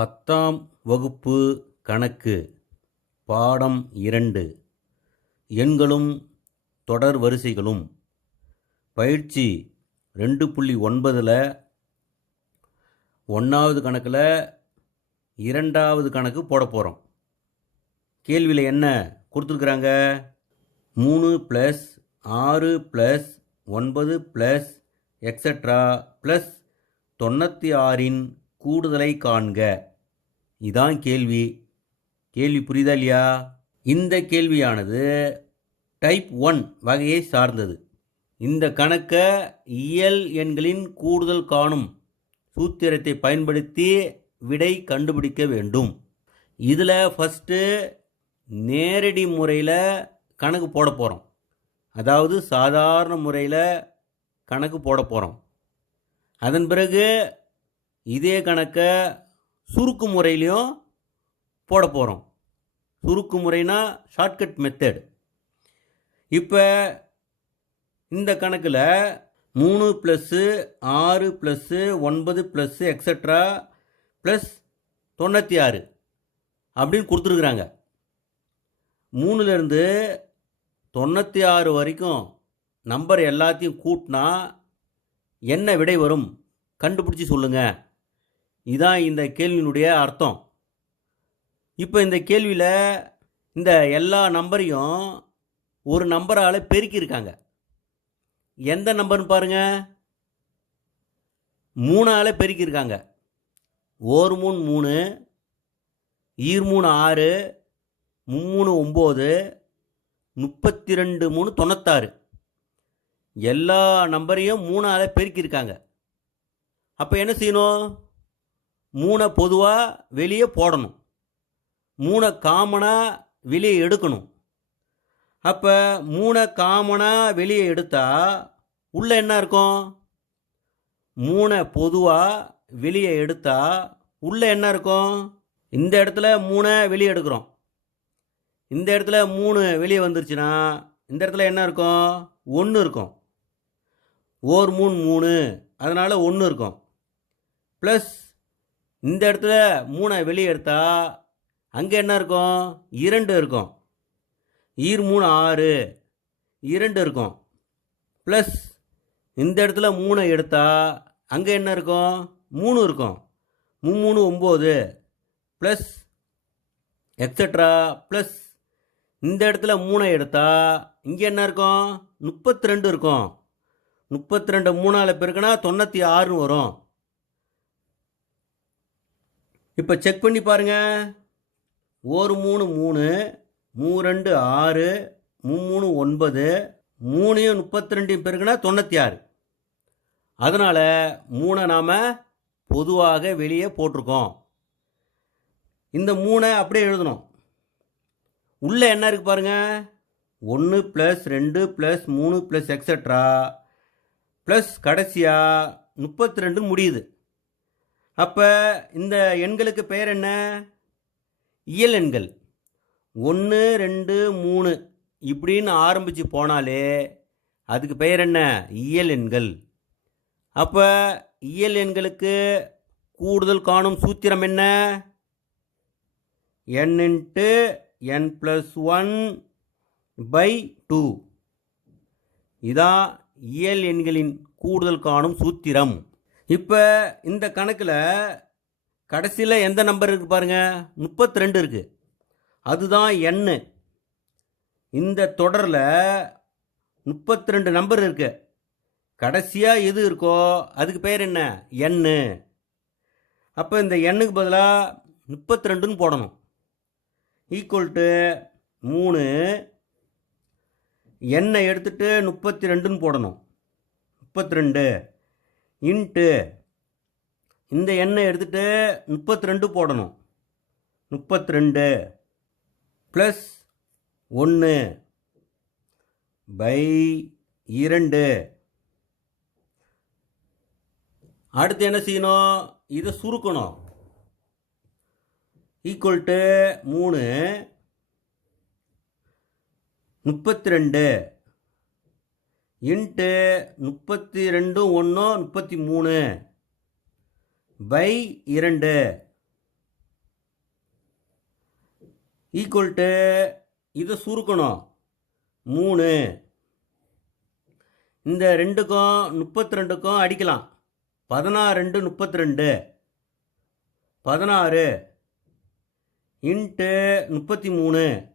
பத்தாம் வகுப்பு கணக்கு பாடம் இரண்டு. எண்களும் தொடர் வரிசைகளும். பயிற்சி ரெண்டு புள்ளி ஒன்பதில் ஒன்றாவது கணக்கில் இரண்டாவது கணக்கு போட போகிறோம் கேள்வியில் என்ன கொடுத்துருக்குறாங்க? மூணு ப்ளஸ் ஆறு ப்ளஸ் ஒன்பது ப்ளஸ் எக்ஸட்ரா ப்ளஸ் தொண்ணூற்றி ஆறின் கூடுதலை காண்க. இதான் கேள்வி. கேள்வி புரியுதா இல்லையா? இந்த கேள்வியானது டைப் ஒன் வகையை சார்ந்தது. இந்த கணக்கை இயல் எண்களின் கூடுதல் காணும் சூத்திரத்தை பயன்படுத்தி விடை கண்டுபிடிக்க வேண்டும். இதில் ஃபஸ்ட்டு நேரடி முறையில் கணக்கு போட போகிறோம் அதாவது சாதாரண முறையில் கணக்கு போட போகிறோம் அதன் பிறகு இதே கணக்கை சுருக்கு முறையிலையும் போட போகிறோம் சுருக்கு முறைனா ஷார்ட்கட் மெத்தடு இப்போ இந்த கணக்கில் மூணு ப்ளஸ்ஸு ஆறு ப்ளஸ்ஸு ஒன்பது ப்ளஸ்ஸு எக்ஸட்ரா ப்ளஸ் தொண்ணூற்றி ஆறு அப்படின்னு கொடுத்துருக்குறாங்க. மூணுலேருந்து தொண்ணூற்றி ஆறு வரைக்கும் நம்பர் எல்லாத்தையும் கூட்டினா என்ன விடை வரும்? கண்டுபிடிச்சி சொல்லுங்கள் இதான் இந்த கேள்வியினுடைய அர்த்தம். இப்போ இந்த கேள்வியில் இந்த எல்லா நம்பரையும் ஒரு நம்பரால் பெருக்கியிருக்காங்க. எந்த நம்பர்னு பாருங்க. மூணால் பெருக்கியிருக்காங்க. ஒரு மூணு மூணு ஈர் மூணு ஆறு மும்மூணு ஒம்பது முப்பத்தி ரெண்டு மூணு தொண்ணூத்தாறு. எல்லா நம்பரையும் மூணால் பெருக்கியிருக்காங்க. அப்போ என்ன செய்யணும்? மூணை பொதுவாக வெளியே போடணும். மூணை காமனாக வெளியே எடுக்கணும். அப்போ மூணை காமனாக வெளியே எடுத்தால் உள்ளே என்ன இருக்கும்? மூணை பொதுவாக வெளியே எடுத்தால் உள்ளே என்ன இருக்கும்? இந்த இடத்துல மூணை வெளியே எடுக்கிறோம். இந்த இடத்துல மூணு வெளியே வந்துருச்சுன்னா இந்த இடத்துல என்ன இருக்கும்? ஒன்று இருக்கும். ஓர் மூணு மூணு. அதனால் ஒன்று இருக்கும். ப்ளஸ் இந்த இடத்துல மூணை வெளியே எடுத்தால் அங்கே என்ன இருக்கும்? இரண்டு இருக்கும். ஈர் மூணு ஆறு. இரண்டு இருக்கும். ப்ளஸ் இந்த இடத்துல மூணை எடுத்தால் அங்கே என்ன இருக்கும்? மூணு இருக்கும். மும்மூணு ஒம்பது. ப்ளஸ் எக்ஸட்ரா ப்ளஸ் இந்த இடத்துல மூணை எடுத்தால் இங்கே என்ன இருக்கும்? முப்பத்தி ரெண்டு இருக்கும். முப்பத்தி ரெண்டு மூணால் பெருக்கினா தொண்ணூற்றி ஆறுன்னு வரும். இப்போ செக் பண்ணி பாருங்கள் ஒரு மூணு மூணு மூ ரெண்டு ஆறு மூணு ஒன்பது மூணையும் முப்பத்தி ரெண்டையும் பெருக்குனா தொண்ணூற்றி ஆறு அதனால் மூணை நாம் பொதுவாக வெளியே போட்டிருக்கோம். இந்த மூணை அப்படியே எழுதணும். உள்ளே என்ன இருக்குது பாருங்கள் ஒன்று ப்ளஸ் ரெண்டு ப்ளஸ் மூணு ப்ளஸ் எக்ஸட்ரா ப்ளஸ் கடைசியாக முப்பத்தி ரெண்டு முடியுது. அப்போ இந்த எண்களுக்கு பெயர் என்ன? இயல் எண்கள். ஒன்று ரெண்டு மூணு இப்படின்னு ஆரம்பித்து போனாலே அதுக்கு பெயர் என்ன? இயல் எண்கள். அப்போ இயல் எண்களுக்கு கூடுதல் காணும் சூத்திரம் என்ன? N into N plus one by two இதான் இயல் எண்களின் கூடுதல் காணும் சூத்திரம். இப்போ இந்த கணக்கில் கடைசியில் எந்த நம்பர் இருக்குது பாருங்கள் முப்பத்தி ரெண்டு இருக்குது அதுதான் எண்ணு இந்த தொடரில் முப்பத்தி ரெண்டு நம்பர் இருக்குது கடைசியாக எது இருக்கோ அதுக்கு பேர் என்ன? எண்ணு அப்போ இந்த எண்ணுக்கு பதிலாக முப்பத்தி ரெண்டுன்னு போடணும். ஈக்குவல் டு மூணு. எண்ணை எடுத்துகிட்டு முப்பத்தி ரெண்டுன்னு போடணும். முப்பத்தி ரெண்டு இன்ட்டு இந்த எண்ணெய் எடுத்துகிட்டு முப்பத்தி ரெண்டு போடணும். முப்பத்தி ரெண்டு ப்ளஸ் ஒன்று பை இரண்டு. அடுத்து என்ன செய்யணும்? இதை சுருக்கணும். ஈக்குவல் டு மூணு. முப்பத்தி ரெண்டு இன்ட்டு முப்பத்தி ரெண்டும் ஒன்றும் முப்பத்தி மூணு பை இரண்டு. ஈக்குவல் டு இதை சுருக்கணும். மூணு. இந்த ரெண்டுக்கும் முப்பத்தி ரெண்டுக்கும் அடிக்கலாம். பதினாறு ரெண்டு முப்பத்தி ரெண்டு பதினாறு இன்ட்டு முப்பத்தி மூணு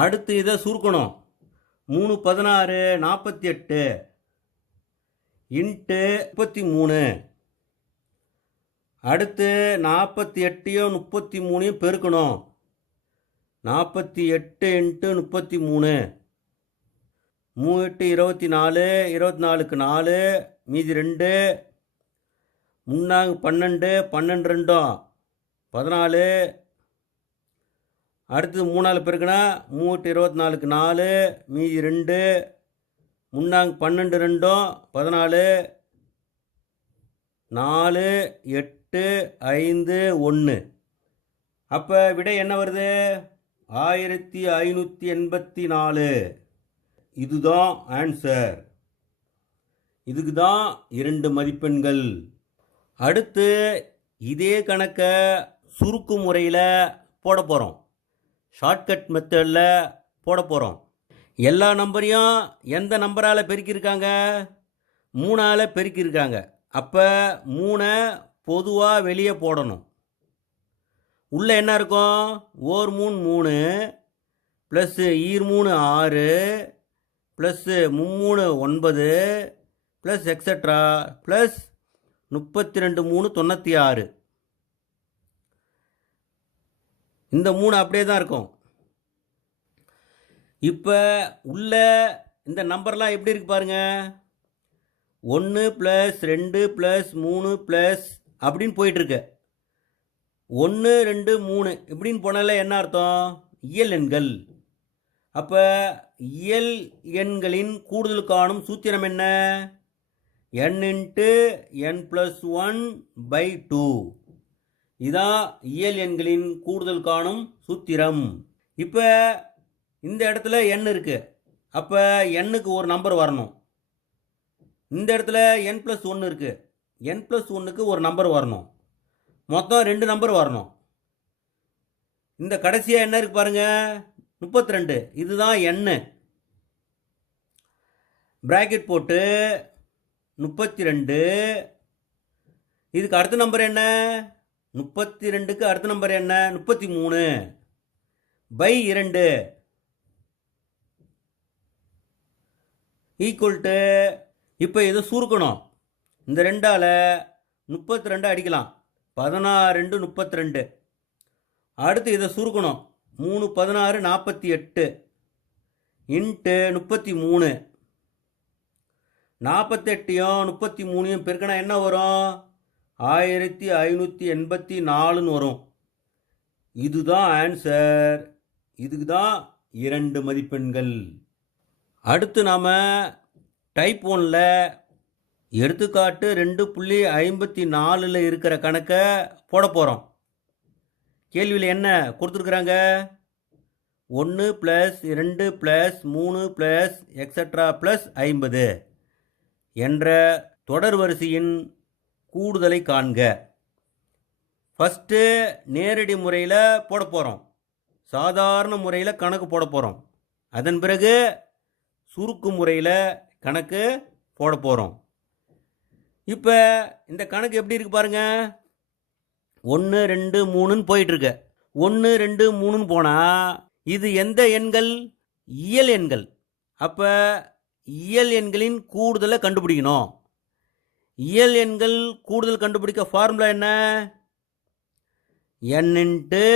அடுத்து இதை சுருக்கணும். மூணு பதினாறு நாற்பத்தி எட்டு இன்ட்டு முப்பத்தி மூணு அடுத்து நாற்பத்தி எட்டையும் முப்பத்தி மூணையும் பெருக்கணும். நாற்பத்தி எட்டு இன்ட்டு முப்பத்தி மூணு மூணு எட்டு இருபத்தி நாலு இருபத்தி நாலுக்கு நாலு மீதி ரெண்டு. முன்னாங்க பன்னெண்டு பன்னெண்டு ரெண்டும். பதினாலு அடுத்து மூணால் பெருக்கினா மூட்டு இருபத்தி நாலுக்கு நாலு மீதி ரெண்டு முன்னாங்க பன்னெண்டு ரெண்டும் பதினாலு நாலு எட்டு ஐந்து ஒன்று அப்போ விடை என்ன வருது? ஆயிரத்தி ஐநூற்றி எண்பத்தி நாலு. இதுதான் ஆன்சர் இதுக்கு தான் இரண்டு மதிப்பெண்கள். அடுத்து இதே கணக்கை சுருக்கு முறையில் போட போகிறோம் ஷார்ட்கட் மெத்தடில் போட போகிறோம் எல்லா நம்பரையும் எந்த நம்பரால் பெருக்கியிருக்காங்க? மூணால் பெருக்கியிருக்காங்க. அப்போ மூணை பொதுவாக வெளியே போடணும். உள்ளே என்ன இருக்கும்? ஓர் மூணு மூணு ப்ளஸ்ஸு ஈர் மூணு ஆறு ப்ளஸ்ஸு மும்மூணு ஒன்பது ப்ளஸ் எக்ஸட்ரா ப்ளஸ் முப்பத்தி ரெண்டு மூணு தொண்ணூற்றி ஆறு. இந்த மூணு அப்படியே தான் இருக்கும். இப்போ உள்ள இந்த நம்பர்லாம் எப்படி இருக்கு பாருங்க? ஒன்று ப்ளஸ் ரெண்டு ப்ளஸ் மூணு ப்ளஸ் அப்படின்னு போயிட்டுருக்கு ஒன்று ரெண்டு மூணு இப்படின்னு போனால என்ன அர்த்தம்? இயல் எண்கள். அப்போ இயல் எண்களின் கூடுதல் காணும் சூத்திரம் என்ன? N into N plus one by two இதான் இயல் எண்களின் கூடுதல் காணும் சூத்திரம். இப்போ இந்த இடத்துல எண் இருக்கு. அப்போ எண்ணுக்கு ஒரு நம்பர் வரணும். இந்த இடத்துல என் ப்ளஸ் ஒன்று இருக்கு. என் ப்ளஸ் ஒன்றுக்கு ஒரு நம்பர் வரணும். மொத்தம் ரெண்டு நம்பர் வரணும். இந்த கடைசியாக என்ன இருக்கு பாருங்கள் முப்பத்தி ரெண்டு இதுதான் எண்ணு ப்ராக்கெட் போட்டு முப்பத்தி ரெண்டு இதுக்கு அடுத்த நம்பர் என்ன? முப்பத்தி ரெண்டுக்கு அடுத்த நம்பர் என்ன? முப்பத்தி மூணு பை இரண்டு. ஈக்குவல் டு இப்போ இதை சுருக்கணும். இந்த ரெண்டால் முப்பத்தி ரெண்டு அடிக்கலாம். பதினாறு ரெண்டு முப்பத்தி ரெண்டு அடுத்து இதை சுருக்கணும். மூணு பதினாறு நாற்பத்தி எட்டு இன்ட்டு முப்பத்தி மூணு நாற்பத்தெட்டையும் முப்பத்தி மூணையும் பெருக்கினா என்ன வரும்? ஆயிரத்தி ஐநூற்றி எண்பத்தி நாலுன்னு வரும். இதுதான் ஆன்சர் இதுக்கு தான் இரண்டு மதிப்பெண்கள். அடுத்து நாம் டைப் ஒனில் எடுத்துக்காட்டு ரெண்டு புள்ளி ஐம்பத்தி நாலில் இருக்கிற கணக்கை போட போகிறோம் கேள்வியில் என்ன கொடுத்துருக்குறாங்க? ஒன்று ப்ளஸ் ரெண்டு ப்ளஸ் மூணு ப்ளஸ் எக்ஸட்ரா ப்ளஸ் ஐம்பது என்ற தொடர் வரிசையின் கூடுதலை காண்க. ஃபஸ்ட்டு நேரடி முறையில் போட போகிறோம் சாதாரண முறையில் கணக்கு போட போகிறோம் அதன் பிறகு சுருக்கு முறையில் கணக்கு போட போகிறோம் இப்போ இந்த கணக்கு எப்படி இருக்கு பாருங்க. ஒன்று ரெண்டு மூணுன்னு போயிட்டுருக்கு. ஒன்று ரெண்டு மூணுன்னு போனால் இது எந்த எண்கள்? இயல் எண்கள். அப்போ இயல் எண்களின் கூடுதலை கண்டுபிடிக்கணும். இயல் எண்கள் கூடுதல் கண்டுபிடிக்க ஃபார்முலா என்ன? N into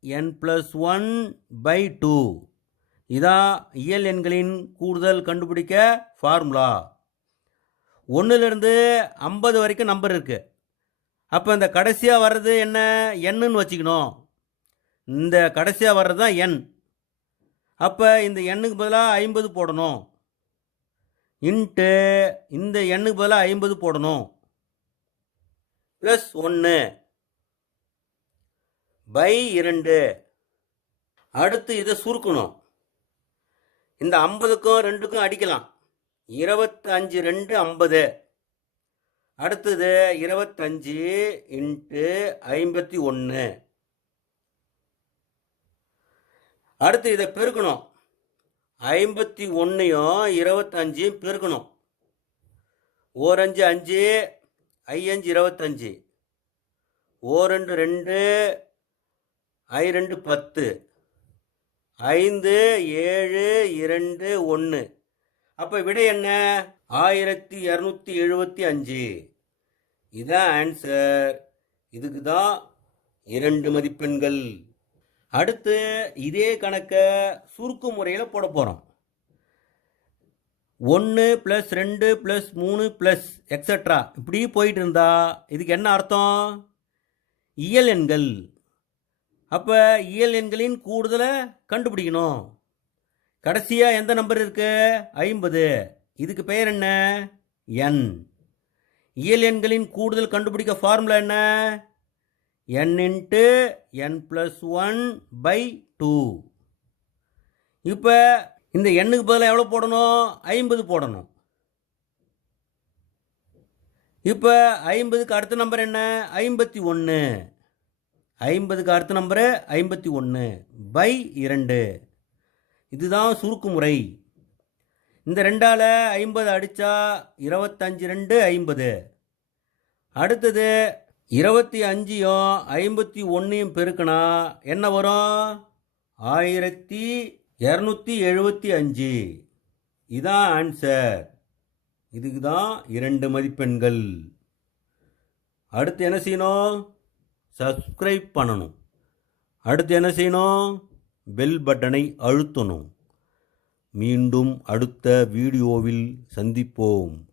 N plus one by two இதான் இயல் எண்களின் கூடுதல் கண்டுபிடிக்க ஃபார்முலா ஒன்றுலேருந்து ஐம்பது வரைக்கும் நம்பர் இருக்குது அப்போ இந்த கடைசியாக வர்றது என்ன? எண்ணுன்னு வச்சுக்கணும். இந்த கடைசியாக வர்றது தான் எண் அப்போ இந்த எண்ணுக்கு பதிலாக ஐம்பது போடணும். இன்ட்டு இந்த எண்ணுக்கு பதிலாக ஐம்பது போடணும். ப்ளஸ் ஒன்று பை இரண்டு. அடுத்து இதை சுருக்கணும். இந்த ஐம்பதுக்கும் ரெண்டுக்கும் அடிக்கலாம். இருபத்தஞ்சு ரெண்டு ஐம்பது. அடுத்தது இருபத்தஞ்சு இன்ட்டு ஐம்பத்தி ஒன்று அடுத்து இதை பெருக்கணும். ஐம்பத்தி ஒன்றையும் இருபத்தஞ்சையும் பெருக்கணும். ஓரஞ்சு அஞ்சு ஐயஞ்சு இருபத்தஞ்சு. ஓ ரெண்டு ரெண்டு ஐ ரெண்டு பத்து. ஐந்து ஏழு இரண்டு ஒன்று. அப்போ விடை என்ன? ஆயிரத்தி இரநூத்தி எழுபத்தி அஞ்சு. இதான் ஆன்சர் இதுக்கு தான் இரண்டு மதிப்பெண்கள். அடுத்து இதே கணக்கை சுருக்கு முறையில் போட போகிறோம் ஒன்று ப்ளஸ் ரெண்டு ப்ளஸ் மூணு ப்ளஸ் எக்ஸட்ரா இப்படி போயிட்டு இருந்தா இதுக்கு என்ன அர்த்தம்? இயல் எண்கள். அப்போ இயல் எண்களின் கூடுதலை கண்டுபிடிக்கணும். கடைசியாக எந்த நம்பர் இருக்கு? ஐம்பது. இதுக்கு பெயர் என்ன? என் இயல் எண்களின் கூடுதல் கண்டுபிடிக்க ஃபார்முலா என்ன? N into N plus one by two இப்போ இந்த எண்ணுக்கு பதிலாக எவ்வளோ போடணும்? ஐம்பது போடணும். இப்போ ஐம்பதுக்கு அடுத்த நம்பர் என்ன? ஐம்பத்தி ஒன்று ஐம்பதுக்கு அடுத்த நம்பரு ஐம்பத்தி ஒன்று பை இரண்டு. இதுதான் சுருக்கு முறை. இந்த ரெண்டால் ஐம்பது அடித்தா இருபத்தஞ்சி ரெண்டு ஐம்பது. அடுத்தது இருபத்தி அஞ்சையும் ஐம்பத்தி ஒன்றையும் பெருக்கினா என்ன வரும்? ஆயிரத்தி இரநூத்தி எழுபத்தி அஞ்சு. இதான் ஆன்சர் இதுக்கு தான் இரண்டு மதிப்பெண்கள். அடுத்து என்ன செய்யணும்? சப்ஸ்கிரைப் பண்ணணும். அடுத்து என்ன செய்யணும்? பெல் பட்டனை அழுத்தணும். மீண்டும் அடுத்த வீடியோவில் சந்திப்போம்.